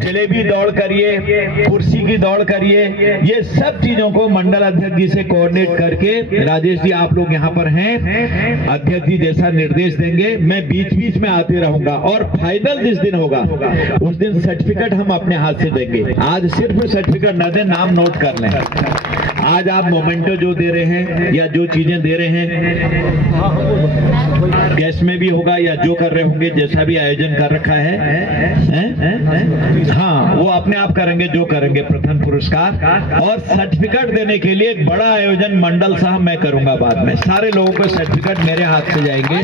जलेबी दौड़ करिए, कुर्सी की दौड़ करिए, ये सब चीजों को मंडल अध्यक्ष जी से कोऑर्डिनेट करके, राजेश जी आप लोग यहाँ पर हैं, अध्यक्ष जी जैसा निर्देश देंगे मैं बीच बीच में आते रहूंगा, और फाइनल जिस दिन होगा उस दिन सर्टिफिकेट हम अपने हाथ से देंगे। आज सिर्फ सर्टिफिकेट न दें, नाम नोट कर लें। आज आप मोमेंटो जो दे रहे हैं या जो चीजें दे रहे हैं, कैश में भी होगा या जो कर रहे होंगे, जैसा भी आयोजन कर रखा है, हाँ वो अपने आप करेंगे जो करेंगे। प्रथम पुरस्कार और सर्टिफिकेट देने के लिए एक बड़ा आयोजन मंडल साहब मैं करूंगा बाद में। सारे लोगों को सर्टिफिकेट मेरे हाथ से जाएंगे,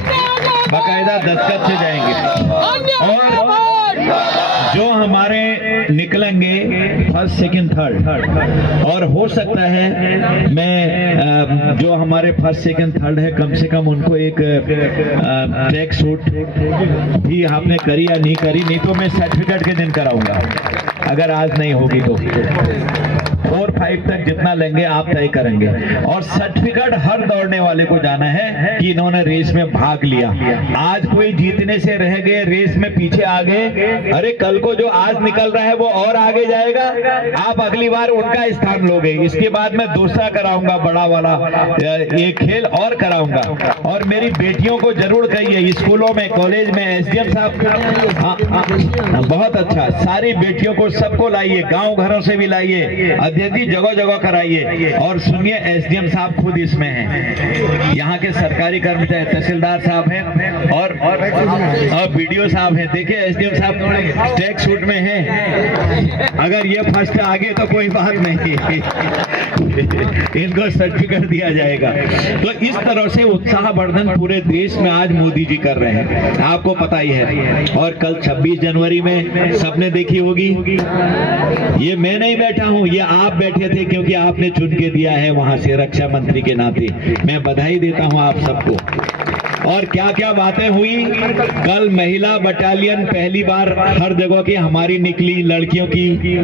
बाकायदा दस्तखत से जाएंगे। और जो हमारे निकलेंगे फर्स्ट सेकंड थर्ड, और हो सकता है मैं जो हमारे फर्स्ट सेकंड थर्ड है कम से कम उनको एक ट्रैक सूट भी आपने करी या नहीं करी, नहीं तो मैं सर्टिफिकेट के दिन कराऊंगा अगर आज नहीं होगी तो। 4-5 तक जितना लेंगे आप तय करेंगे। और सर्टिफिकेट हर दौड़ने वाले को जाना है कि इन्होंने रेस में भाग लिया। आज कोई जीतने से रह गए, रेस में पीछे आ गए, अरे कल को जो आज निकल रहा है वो और आगे जाएगा, आप अगली बार उनका स्थान लोगे। इसके बाद मैं दूसरा कराऊंगा, बड़ा वाला एक खेल और कराऊंगा। और मेरी बेटियों को जरूर कहिए, स्कूलों में कॉलेज में एसडीएम साहब बहुत अच्छा, सारी बेटियों को सबको लाइए, गांव घरों से भी लाइए, अध्यक्ष जी जगह जगह कराइए। और सुनिए एसडीएम साहब खुद इसमें हैं, यहाँ के सरकारी कर्मचारी तहसीलदार साहब हैं और बीडीओ साहब हैं। देखिए एसडीएम साहब ट्रैक सूट में हैं, अगर ये फर्स्ट आगे तो कोई बात नहीं, इनको सर्टिफिकेट दिया जाएगा। तो इस तरह से उत्साहवर्धन पूरे देश में आज मोदी जी कर रहे हैं, आपको पता ही है। और कल 26 जनवरी में सबने देखी होगी, ये मैं नहीं बैठा हूं, ये आप बैठे थे क्योंकि आपने चुन के दिया है वहां से रक्षा मंत्री के नाते। मैं बधाई देता हूं आप सबको। और क्या क्या बातें हुई कल, महिला बटालियन पहली बार हर जगह की हमारी निकली, लड़कियों की,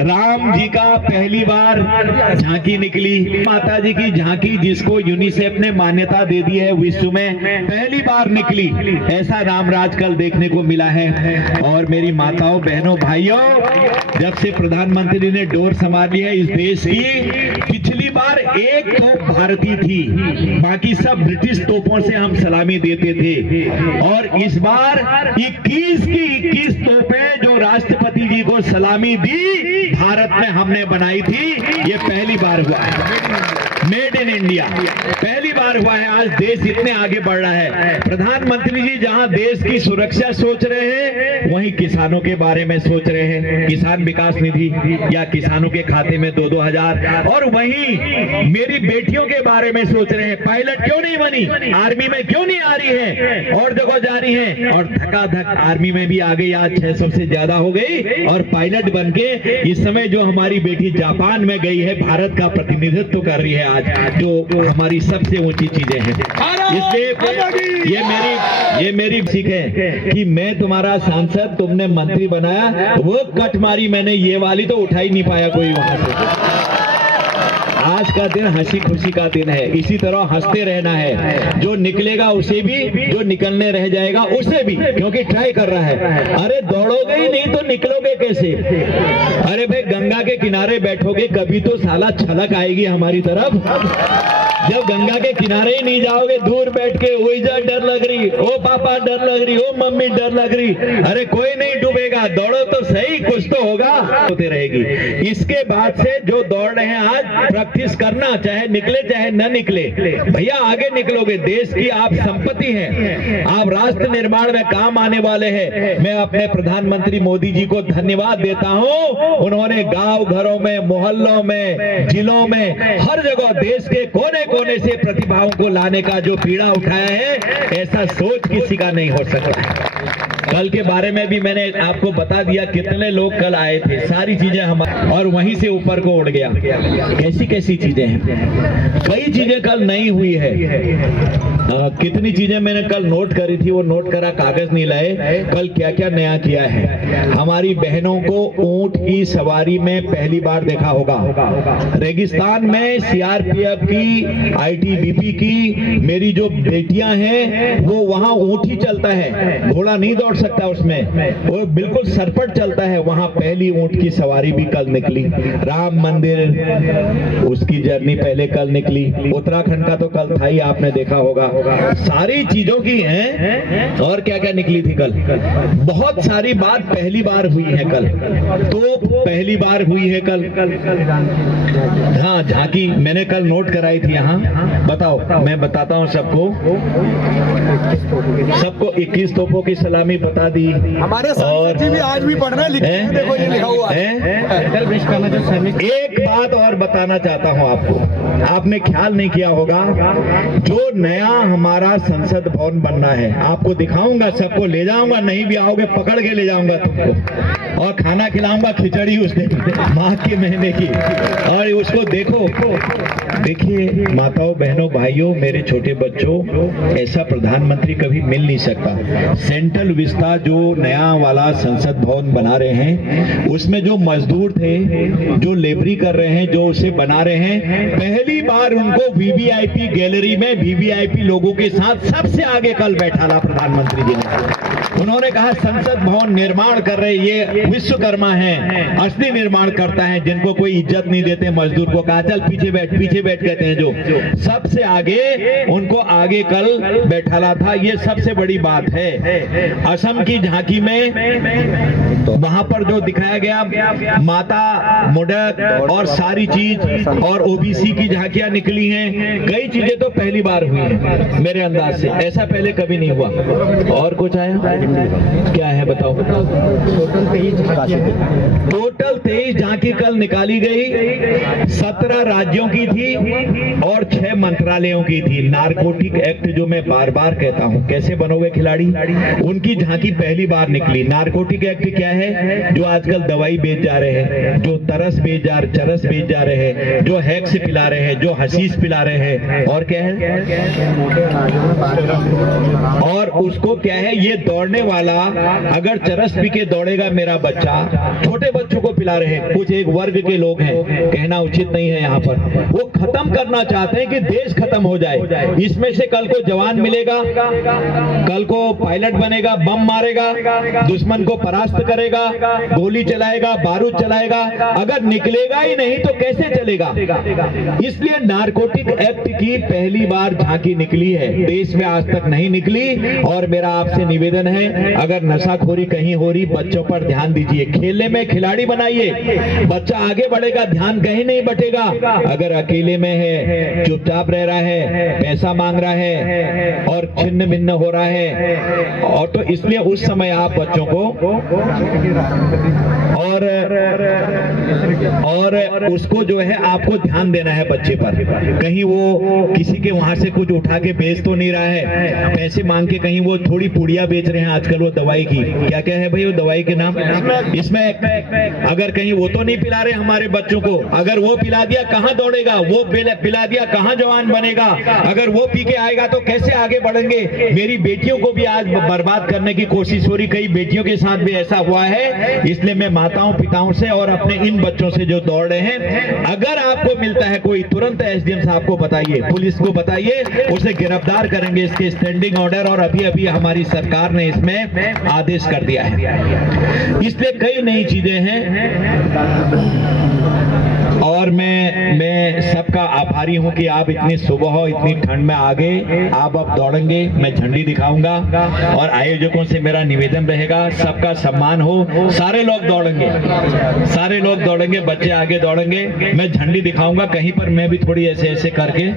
राम जी का पहली बार झांकी निकली, माता जी की झांकी जिसको यूनिसेफ ने मान्यता दे दी है विश्व में, पहली बार निकली। ऐसा रामराज कल देखने को मिला है। और मेरी माताओं बहनों भाइयों, जब से प्रधानमंत्री ने डोर संभाली है इस देश की, पिछली बार एक तोप भारतीय थी, बाकी सब ब्रिटिश तोपों से हम सलामी देते थे। और इस बार 21 की 21 तोपें जो राष्ट्रपति जी को सलामी दी भारत में हमने बनाई थी, ये पहली बार हुआ है। मेड इन इंडिया पहली बार हुआ है। आज देश इतने आगे बढ़ रहा है। प्रधानमंत्री जी जहां देश की सुरक्षा सोच रहे हैं, वहीं किसानों के बारे में सोच रहे हैं, किसान विकास निधि या किसानों के खाते में 2-2 हजार। और वहीं मेरी बेटियों के बारे में सोच रहे हैं, पायलट क्यों नहीं बनी, आर्मी में क्यों नहीं आ रही है, और जगह जा रही है। और धकाधक आर्मी में भी आ गई, आज 600 से ज्यादा हो गई। और पायलट बनके इस समय जो हमारी बेटी जापान में गई है, भारत का प्रतिनिधित्व कर रही है आज, जो हमारी सबसे ऊंची चीजें हैं। इसलिए ये मेरी सीख है कि मैं तुम्हारा सांसद, तुमने मंत्री बनाया, वो कट मारी मैंने, ये वाली तो उठा ही नहीं पाया कोई वहां से। आज का दिन हंसी खुशी का दिन है, इसी तरह हंसते रहना है। जो निकलेगा उसे भी, जो निकलने रह जाएगा उसे भी, क्योंकि ट्राई कर रहा है। अरे दौड़ोगे ही नहीं तो निकलोगे कैसे? अरे भाई गंगा के किनारे बैठोगे कभी तो साला छलक आएगी हमारी तरफ। जब गंगा के किनारे ही नहीं जाओगे, दूर बैठ के ओ जा डर लग रही, ओ पापा डर लग रही, ओ मम्मी डर लग रही, अरे कोई नहीं डूबेगा, दौड़ो तो सही, कुछ तो होगा, होते रहेगी। इसके बाद से जो दौड़ रहे हैं आज, प्रैक्टिस करना, चाहे निकले चाहे न निकले, भैया आगे निकलोगे, देश की आप संपत्ति हैं, आप राष्ट्र निर्माण में काम आने वाले हैं। मैं अपने प्रधानमंत्री मोदी जी को धन्यवाद देता हूं, उन्होंने गांव घरों में, मोहल्लों में, जिलों में, हर जगह देश के कोने कोने से प्रतिभाओं को लाने का जो पीड़ा उठाया है, ऐसा सोच किसी का नहीं हो सकता। कल के बारे में भी मैंने आपको बता दिया, कितने लोग कल आए थे, सारी चीजें हमारी, और वहीं से ऊपर को उड़ गया। कैसी कैसी चीजें हैं, कई चीजें कल नहीं हुई है। कितनी चीजें मैंने कल नोट करी थी, वो नोट करा, कागज नहीं लाए। कल क्या क्या नया किया है। हमारी बहनों को ऊंट की सवारी में पहली बार देखा होगा। रेगिस्तान में सीआरपीएफ की, आईटीबीपी की मेरी जो बेटियां हैं वो वहां ऊंट ही चलता है, घोड़ा नहीं दौड़ सकता उसमें, वो बिल्कुल सरपट चलता है। वहां पहली ऊंट की सवारी भी कल निकली। राम मंदिर उसकी जर्नी पहले कल निकली। उत्तराखंड का तो कल था ही, आपने देखा होगा। सारी चीजों की हैं। और क्या क्या निकली थी कल, बहुत सारी बात पहली बार हुई है कल। तो पहली बार हुई है कल। हाँ, झांकी मैंने कल नोट कराई थी यहाँ। बताओ, मैं बताता हूँ सबको 21 तोपों की सलामी बता दी। हमारे और जी भी आज भी पढ़ना लिखते हैं, देखो ये लिखा हुआ है। एक बात और बताना चाहता हूँ आपको, आपने ख्याल नहीं किया होगा, जो नया हमारा संसद भवन बनना है, आपको दिखाऊंगा, सबको ले जाऊंगा, नहीं भी आओगे पकड़ के ले जाऊंगा तुमको, और खाना खिलाऊंगा खिचड़ी उस दिन माह के महीने की। और उसको देखो, देखिए माताओं, बहनों, भाइयों, मेरे छोटे बच्चों, ऐसा प्रधानमंत्री कभी मिल नहीं सकता। सेंट्रल विस्ता जो नया वाला संसद भवन बना रहे हैं, उसमें जो मजदूर थे, जो लेबरी कर रहे हैं, जो उसे बना रहे हैं, पहली बार उनको वीवीआईपी गैलरी में वीवीआईपी लोगों के साथ सबसे आगे कल बैठाला प्रधानमंत्री जी ने। उन्होंने कहा संसद भवन निर्माण कर रहे ये विश्वकर्मा हैं, असली निर्माण करता है, जिनको कोई इज्जत नहीं देते मजदूर को। कहा चल पीछे बैठ कहते हैं, जो सबसे आगे, उनको आगे कल बैठाला था। ये सबसे बड़ी बात है। असम की झांकी में वहां पर जो दिखाया गया माता मुडक और सारी चीज, और ओबीसी की झांकियां निकली हैं। कई चीजें तो पहली बार हुई हैं मेरे अंदाज से, ऐसा पहले कभी नहीं हुआ। और कुछ आया, क्या है बताओ? टोटल 23 झांकी कल निकाली गई। 17 राज्यों की थी और 6 मंत्रालयों की थी। नारकोटिक एक्ट जो मैं बार बार कहता हूं, कैसे बनोगे खिलाड़ी, उनकी झांकी पहली बार निकली। नारकोटिक एक्ट क्या है? जो आजकल दवाई बेच जा रहे हैं, जो चरस बेच जा रहे हैं, जो हैक्स पिला रहे हैं, जो हशीश पिला रहे हैं, और क्या है, और उसको क्या है, ये दौड़ने वाला अगर चरस पी के दौड़ेगा मेरा बच्चा, छोटे बच्चों को पिला रहे हैं, कुछ एक वर्ग के लोग हैं, कहना उचित नहीं है यहाँ पर, वो खत्म करना चाहते हैं कि देश खत्म हो जाए। इसमें से कल को जवान मिलेगा, कल को पायलट बनेगा, बम मारेगा, दुश्मन को परास्त करेगा, गोली चलाएगा, बारूद चलाएगा। अगर निकलेगा ही नहीं तो कैसे चलेगा? इसलिए नारकोटिक एक्ट की पहली बार झांकी निकली है, देश में आज तक नहीं निकली। और मेरा आपसे निवेदन है, अगर नशाखोरी कहीं हो रही, बच्चों पर ध्यान दीजिए, खेलने में खिलाड़ी बनाइए, बच्चा आगे बढ़ेगा, ध्यान कहीं नहीं बटेगा। अगर अकेले में है, चुपचाप रह रहा है, पैसा मांग रहा है और छिन्न भिन्न हो रहा है, और तो इसलिए उस समय आप बच्चों को और उसको जो है आपको ध्यान देना है बच्चे पर। कहीं वो किसी के वहां से कुछ उठा के बेच तो नहीं रहा है, पैसे मांग के कहीं वो थोड़ी पुड़िया बेच रहे हैं आजकल, वो दवाई की, क्या क्या है भाई वो दवाई के नाम, इसमें अगर कहीं वो तो नहीं पिला रहे हमारे बच्चों को। अगर वो पिला दिया कहां दौड़ेगा, वो पिला दिया कहां जवान बनेगा? अगर वो पी के आएगा तो कैसे आगे बढ़ेंगे? मेरी बेटियों को भी आज बर्बाद करने की कोशिश हो रही, कई बेटियों के साथ भी ऐसा हुआ है। इसलिए मैं माताओं पिताओं से और अपने इन बच्चों से जो दौड़ रहे हैं, अगर आपको मिलता है कोई, तुरंत एसडीएम साहब को बताइए, पुलिस को बताइए, उसे गिरफ्तार करेंगे, इसके स्टैंडिंग ऑर्डर, और अभी अभी हमारी सरकार ने इसमें आदेश कर दिया है। इसलिए कई नई चीजें हैं, और मैं सबका आभारी हूं कि आप इतनी सुबह, इतनी ठंड में आ गए। आप अब दौड़ेंगे, मैं झंडी दिखाऊंगा, और आयोजकों से मेरा निवेदन रहेगा, सबका सम्मान हो, सारे लोग दौड़ेंगे, बच्चे आगे दौड़ेंगे, मैं झंडी दिखाऊंगा, कहीं पर मैं भी थोड़ी ऐसे ऐसे करके